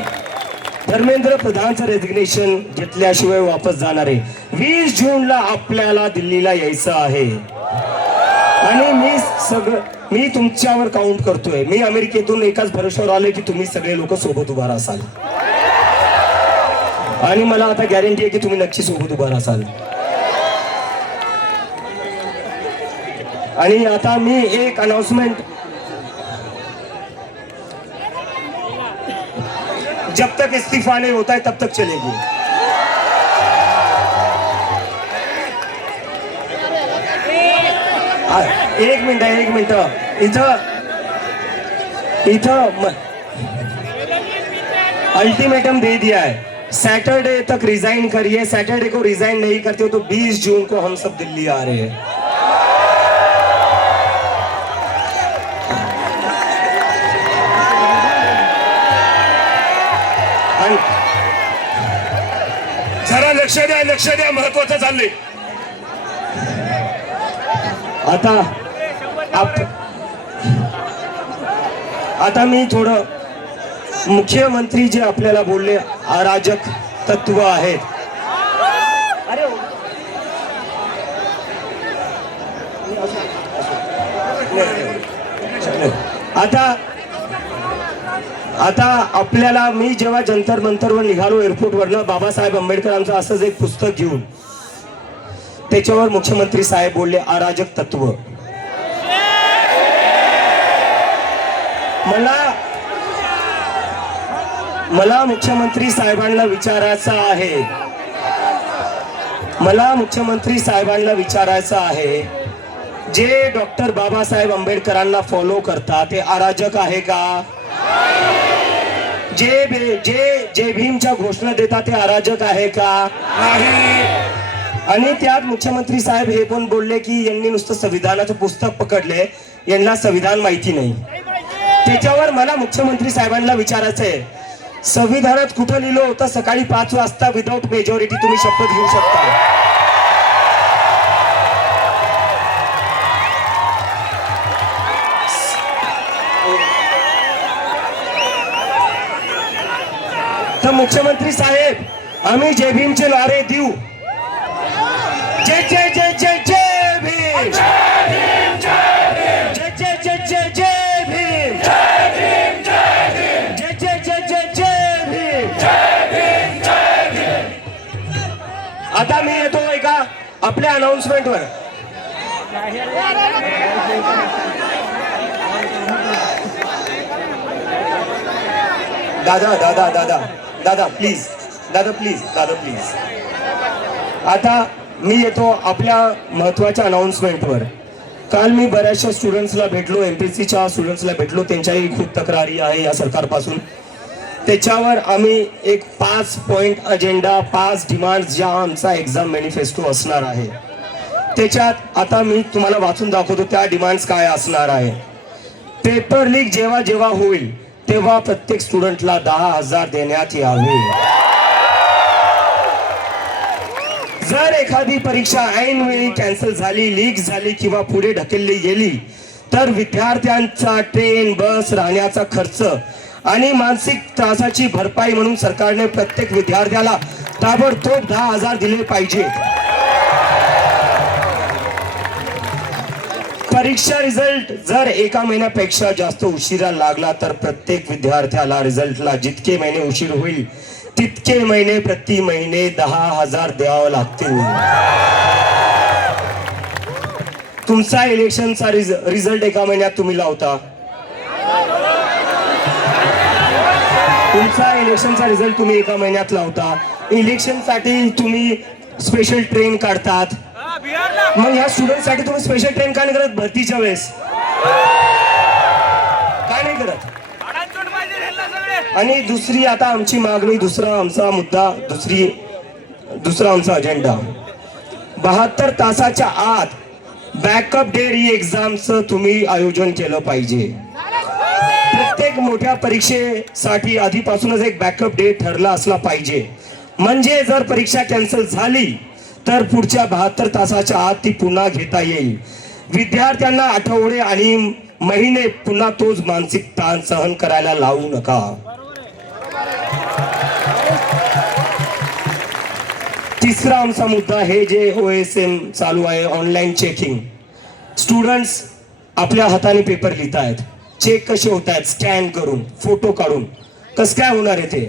धर्मेंद्र प्रधानचं रेजिग्नेशन घेतल्याशिवाय वापस जाणार आहे. 20 जूनला आपल्याला दिल्लीला यायचं आहे आणि मी तुमच्यावर काउंट करतोय. मी अमेरिकेतून एकाच भरोश्यावर आलोय की तुम्ही सगळे लोक सोबत उभा राहाल आणि मला आता गॅरंटी आहे की तुम्ही नक्की सोबत उभा राहाल. आणि आता मी एक अनाउंसमेंट, जब तक इस्तीफा नहीं होता है तब तक चलेगी. एक मिनिट इथं अल्टीमेटम दे दिया है, सैटरडे तक रिजाइन करिए. सैटरडे को रिजाइन नहीं करते हो तो 20 जून को हम सब दिल्ली आ रहे हैं. जरा लक्ष द्या, महत्वाचं चाललंय. आता मी थोडं मुख्यमंत्री जे आपल्याला बोलले अराजक तत्व आहेत. आता आपल्याला, मी जेव्हा जंतर मंतरवर निघालो एअरपोर्टवरनं बाबासाहेब आंबेडकरांचं असंच एक पुस्तक घेऊन, त्याच्यावर मुख्यमंत्री साहेब बोलले अराजक तत्व. मला मुख्यमंत्री साहेबांना विचारायचं आहे, जे डॉक्टर बाबासाहेब आंबेडकरांना फॉलो करतात ते अराजक आहे का? जे भीमच्या घोषणा देतात ते अराजक आहे का? नाही. आणि त्यात मुख्यमंत्री साहेब हे पण बोलले की यांनी नुसतं संविधानाचं पुस्तक पकडले, यांना संविधान माहिती नाही. त्याच्यावर मला मुख्यमंत्री साहेबांना विचारायचं आहे, संविधानात कुठं लिहिलं होतं सकाळी 5 वाजता विदाऊट मेजॉरिटी तुम्ही शपथ घेऊ शकता? तर मुख्यमंत्री साहेब, आम्ही जय भीमचे नारे देऊ. जय जय जय जय जय भीम, जय जय जय जय जय भीम, जय जय जय जय जय भीम. आता मी येतो एका आपल्या अनाउन्समेंटवर. दादा प्लीज. आता मी येतो आपल्या महत्वाच्या अनाउन्समेंटवर. काल मी बऱ्याचशा स्टुडंट्सला भेटलो, एमपीसीच्या स्टुडंट्सला भेटलो. त्यांच्याही खूप तक्रारी आहे या सरकारपासून. त्याच्यावर आम्ही एक 5 पॉइंट अजेंडा, 5 डिमांड्स ज्या आमचा एक्झाम मॅनिफेस्टो असणार आहे, त्याच्यात आता मी तुम्हाला वाचून दाखवतो त्या डिमांड्स काय असणार आहे. पेपर लीक जेव्हा जेव्हा होईल तेव्हा प्रत्येक स्टुडंटला 10,000 देण्यात यावे. जर एखादी परीक्षा ऐनवेळी कॅन्सल झाली, लीक झाली किंवा पुढे ढकलली गेली तर विद्यार्थ्यांचा ट्रेन, बस, राहण्याचा खर्च आणि मानसिक त्रासाची भरपाई म्हणून सरकारने प्रत्येक विद्यार्थ्याला ताबडतोब 10,000 दिले पाहिजे. परीक्षा रिझल्ट जर 1 महिन्यापेक्षा जास्त उशिरा लागला तर प्रत्येक विद्यार्थ्याला रिझल्टला जितके महिने उशीर होईल तितके महिने प्रति महिने 10,000 द्यावं लागतील. तुमचा इलेक्शनचा रिझल्ट 1 महिन्यात तुम्ही लावता, तुमचा इलेक्शनचा रिझल्ट तुम्ही 1 महिन्यात लावता. इलेक्शनसाठी तुम्ही स्पेशल ट्रेन काढतात. मग ह्या स्टुडंटसाठी तुम्ही स्पेशल ट्रेन का नाही करत भरतीच्या वेळेस? काय नाही करत? आणि दुसरी आता आमची मागणी, दुसरा आमचा मुद्दा, दुसरा आमचा अजेंडा, 72 तासाच्या आत बॅकअप डे री एक्झामचं तुम्ही आयोजन केलं पाहिजे. प्रत्येक मोठ्या परीक्षेसाठी आधीपासूनच एक बॅकअप डे ठरला असला पाहिजे. म्हणजे जर परीक्षा कॅन्सल झाली तर पुढच्या 72 तासाच्या आत ती पुन्हा घेता येईल. विद्यार्थ्यांना आठवडे आणि महिने पुन्हा तोच मानसिक ताण सहन करायला लावू नका. तिसरा आमचा मुद्दा, हे जे OSM चालू आहे, ऑनलाईन चेकिंग. स्टुडंट्स आपल्या हाताने पेपर लिहित आहेत. चेक कसे होत आहेत? स्कॅन करून, फोटो काढून. कसं काय होणार आहे ते?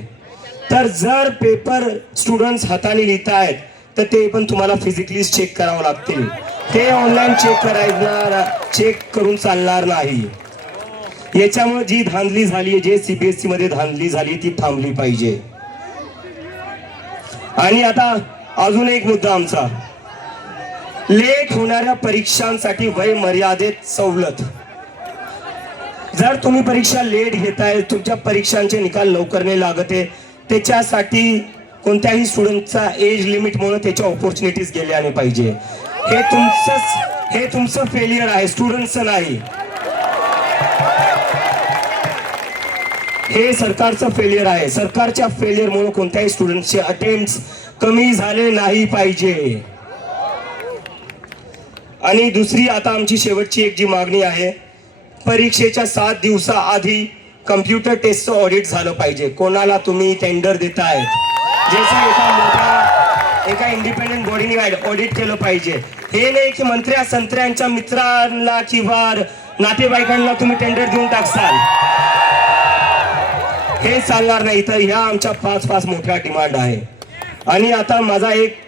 तर जर पेपर स्टुडंट्स हाताने लिहित आहेत तर ते पण तुम्हाला फिजिकली चेक करावं लागतील. ते ऑनलाईन चेक करून चालणार नाही. याच्यामुळे जी धांदली झाली, जे CBSE मध्ये धांदली झाली, ती थांबली पाहिजे. आणि आता अजून एक मुद्दा आमचा, लेट होणाऱ्या परीक्षांसाठी वय मर्यादेत सवलत. जर तुम्ही परीक्षा लेट घेताय, तुमच्या परीक्षांचे निकाल लवकर नाही लागत आहे, त्याच्यासाठी कोणत्याही स्टुडंटचा एज लिमिटमुळे त्याच्या ऑपॉर्च्युनिटीज गेल्या नाही पाहिजे. हे तुमचं फेलियर आहे, स्टुडंटचं नाही. हे सरकारचं फेलियर आहे. सरकारच्या फेलियरमुळे कोणत्याही स्टुडंटचे अटेम्प्ट्स कमी झाले नाही पाहिजे. आणि दुसरी आता आमची शेवटची एक जी मागणी आहे, परीक्षेच्या 7 दिवसाआधी कम्प्युटर टेस्टचं ऑडिट झालं पाहिजे. कोणाला तुम्ही टेंडर देतायत, जसं एका इंडिपेंडेंट बॉडीने ऑडिट केलं पाहिजे. हे नाही की मंत्र्या संत्र्यांच्या मित्रांना किंवा नातेवाईकांना तुम्ही टेंडर देऊन टाकसाल. हे चालणार नाही. तर ह्या आमच्या 5 मोठ्या डिमांड आहे. आणि आता माझा एक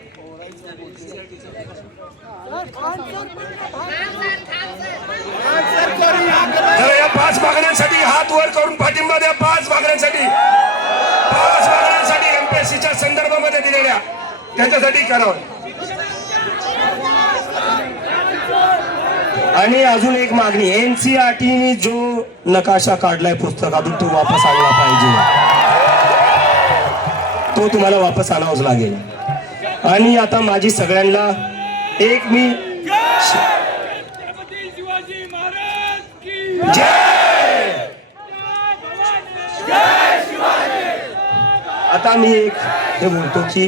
या 5 मागण्यांसाठी हात वर करून पाठिंबा द्या. 5 मागण्यांसाठी MPSCच्या संदर्भामध्ये दिलेल्या, त्याच्यासाठी करावं. आणि अजून एक मागणी, NCERTने जो नकाशा काढलाय पुस्तकातून तो वापस आणला पाहिजे. तो तुम्हाला वापस आणावाच लागेल. आणि आता माझी सगळ्यांना एक मी आता मी एक हे बोलतो की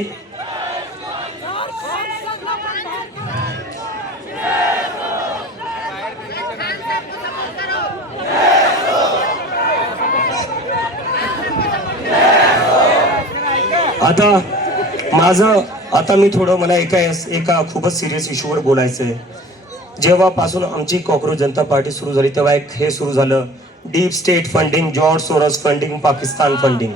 आता मी थोडं मला एका खूपच सिरियस इश्यूवर बोलायचं आहे. जेव्हापासून आमची कॉकरोच जनता पार्टी सुरू झाली तेव्हा एक हे सुरू झालं, deep state funding, George Soros funding, Pakistan funding.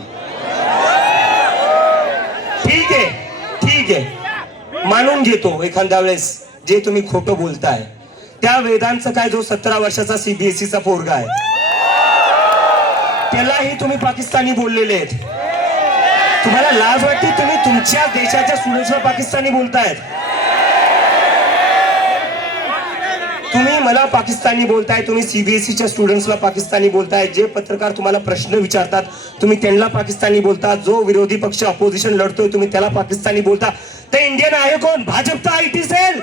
ठीक आहे, मानून घेतो एखाद्या वेळेस जे तुम्ही खोटं बोलताय. त्या वेदांचं काय, जो 17 वर्षाचा CBSEचा पोरगा आहे, त्यालाही तुम्ही पाकिस्तानी बोललेले आहेत. तुम्हाला लाज वाटते? तुम्ही तुमच्या देशाच्या स्टुडंट्सला पाकिस्तानी बोलतायत. तुम्ही मला पाकिस्तानी बोलताय, तुम्ही CBSEच्या स्टुडंट्सला पाकिस्तानी बोलताय. जे पत्रकार तुम्हाला प्रश्न विचारतात तुम्ही त्यांना पाकिस्तानी बोलता. जो विरोधी पक्ष अपोजिशन लढतोय तुम्ही त्याला पाकिस्तानी बोलता. तर इंडियन आहे कोण? भाजपचा IT सेल.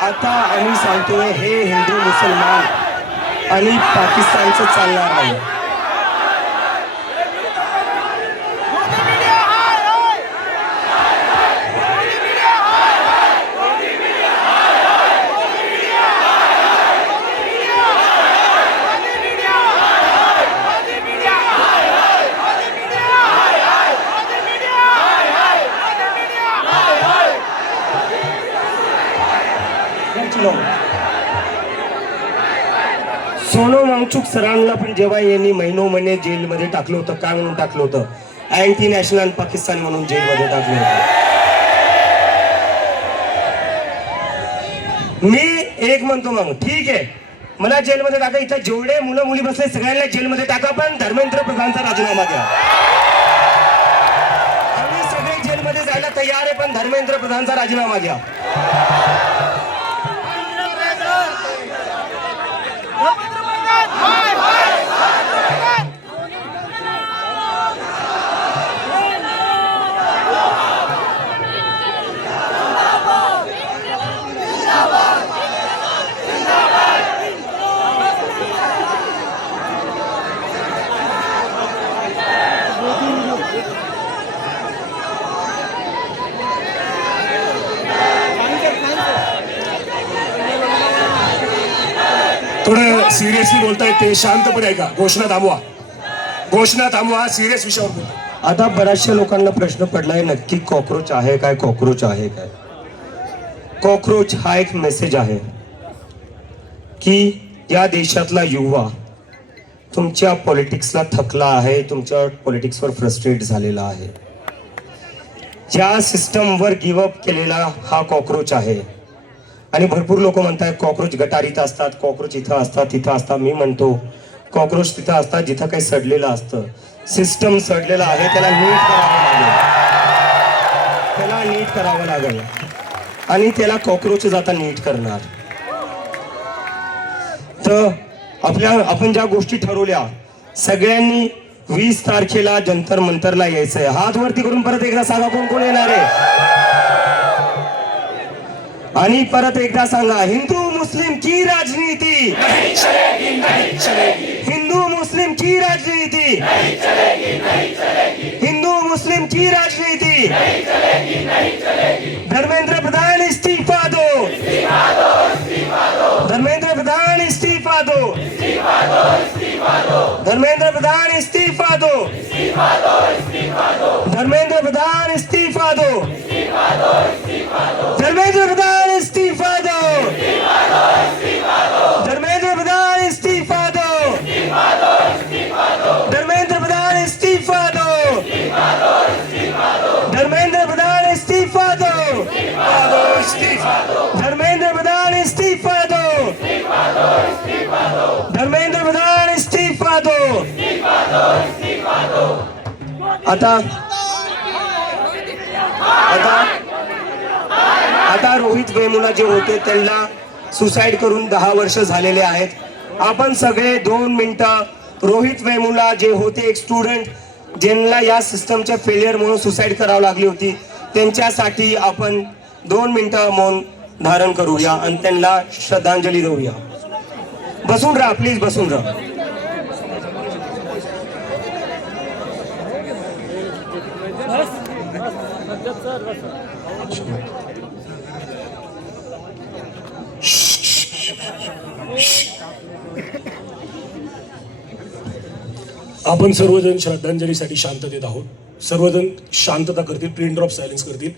आता आम्ही सांगतोय, हे हिंदू मुसलमान आणि पाकिस्तानचं चालणार नाही. सोनम वांगचुक सरांना पण जेव्हा यांनी महिने जेलमध्ये टाकलं होतं, काय म्हणून टाकलं होतं? अँटी नॅशनल आणि पाकिस्तानी म्हणून जेलमध्ये टाकलं होतं. मी एक म्हणतो, मग ठीक आहे, मला जेलमध्ये टाका. इथं जेवढे मुलं मुली बसले सगळ्यांना जेलमध्ये टाका, पण धर्मेंद्र प्रधानचा राजीनामा द्या. आम्ही सगळे जेलमध्ये जायला तयार आहे, पण धर्मेंद्र प्रधानचा राजीनामा द्या. थोडं सिरियसली बोलतायत ते, शांतपणे ऐका. घोषणा थांबवा. सिरियस विषयावर बोलतो. आता बऱ्याचशा लोकांना प्रश्न पडलाय, नक्की कॉक्रोच आहे काय? कॉक्रोच आहे काय? कॉक्रोच हा एक मेसेज आहे की या देशातला युवा तुमच्या पॉलिटिक्सला थकला आहे, तुमच्या पॉलिटिक्सवर फ्रस्ट्रेट झालेला आहे. ज्या सिस्टमवर गिव्हअप केलेला हा कॉक्रोच आहे. आणि भरपूर लोक म्हणतात कॉक्रोच गटारीत असतात, कॉक्रोच इथं असतात, तिथं असतात. मी म्हणतो कॉक्रोच तिथं असतात जिथं काही सडलेलं असतं. सिस्टम सडलेलं आहे, त्याला नीट करावं लागेल आणि त्याला कॉक्रोचेस आता नीट करणार. तर आपण ज्या गोष्टी ठरवल्या, सगळ्यांनी 20 तारखेला जंतर मंतरला यायचंय. हात वरती करून परत एकदा सांगा कोण कोण येणार आहे. आणि परत एकदा सांगा, हिंदू मुस्लिम की राजनीति नहीं चलेगी, नहीं चलेगी. हिंदू मुस्लिम की राजनीति नहीं चलेगी, नहीं चलेगी. हिंदू मुस्लिम की राजनीति नहीं चलेगी, नहीं चलेगी. धर्मेंद्र प्रधान इस्तीफा दो, इस्तीफा दो, इस्तीफा दो. धर्मेंद्र प्रधान इस्तीफा दो, इस्तीफा दो, इस्तीफा दो. धर्मेंद्र प्रधान इस्तीफा दो, इस्तीफा दो, इस्तीफा दो. धर्मेंद्र प्रधान इस्तीफा दो, इस्तीफा दो, इस्तीफा दो. धर्मेंद्र प्रधान इस्तीफा दो, इस्तीफा दो, इस्तीफा दो. धर्मेंद्र प्रधान इस्तीफा दो, इस्तीफा दो, इस्तीफा दो. धर्मेंद्र प्रधान इस्तीफा दो, इस्तीफा दो, इस्तीफा दो. धर्मेंद्र प्रधान इस्तीफा दो, इस्तीफा दो, इस्तीफा दो. धर्मेंद्र प्रधान इस्तीफा दो, इस्तीफा दो, इस्तीफा दो. धर्मेंद्र प्रधान इस्तीफा दो, इस्तीफा दो, इस्तीफा दो. आता रोहित वेमुला जे होते त्यांना सुसाईड करून 10 वर्ष झालेले आहेत. आपण सगळे 2 मिनिटं, रोहित वेमुला जे होते एक स्टुडंट ज्यांना या सिस्टमच्या फेलियर म्हणून सुसाईड करावं लागली होती, त्यांच्यासाठी आपण 2 मिनिटं मौन धारण करूया आणि त्यांना श्रद्धांजली देऊया. बसून राहा प्लीज, बसून राहा. आपण सर्वजण श्रद्धांजलीसाठी शांततेत आहोत. सर्वजण शांतता करतील, पिन ड्रॉप सायलेन्स करतील.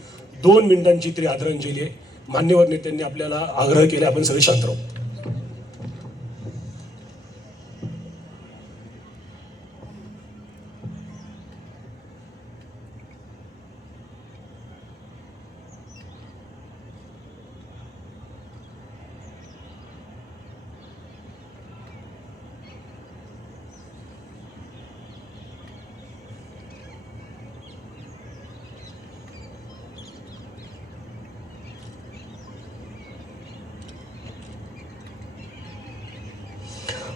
2 मिनिटांची तरी आदरांजली आहे. मान्यवर नेत्यांनी आपल्याला आग्रह केला, आपण सगळे शांत राहू.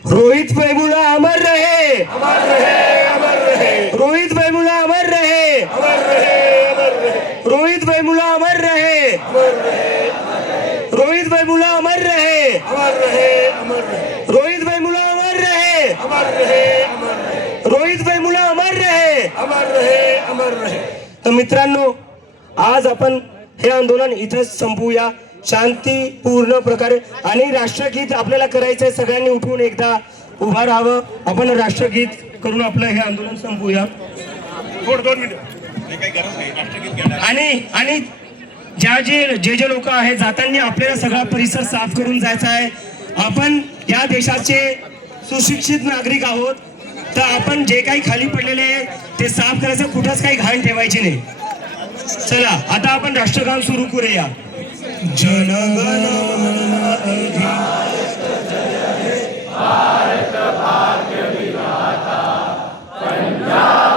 रोहित वेमुला अमर रहे, अमर रहे, अमर रहे. रोहित वेमुला अमर रहे, अमर रहे, अमर रहे. रोहित वेमुला अमर रहे, अमर रहे, अमर रहे. रोहित वेमुला अमर रहे, अमर रहे, अमर रहे. रोहित वेमुला अमर रहे, अमर रहे, अमर रहे. रोहित वेमुला अमर रहे. अमर रहे, अमर रहे. तर मित्रांनो, आज आपण हे आंदोलन इथेच संपवूया शांतीपूर्ण प्रकारे. आणि राष्ट्रगीत आपल्याला करायचंय, सगळ्यांनी उठून एकदा उभा राहावं. आपण राष्ट्रगीत करून आपलं हे आंदोलन संपवूया. 2 मिनिटं. आणि जे लोक आहेत जाताना आपल्याला सगळा परिसर साफ करून जायचा आहे. आपण या देशाचे सुशिक्षित नागरिक आहोत, तर आपण जे काही खाली पडलेले आहे ते साफ करायचं, कुठंच काही घाण ठेवायची नाही. चला आता आपण राष्ट्रगान सुरू करूया. जनगण मन अधिनायक जय हे. भारत भाग्य विधाता पंजाब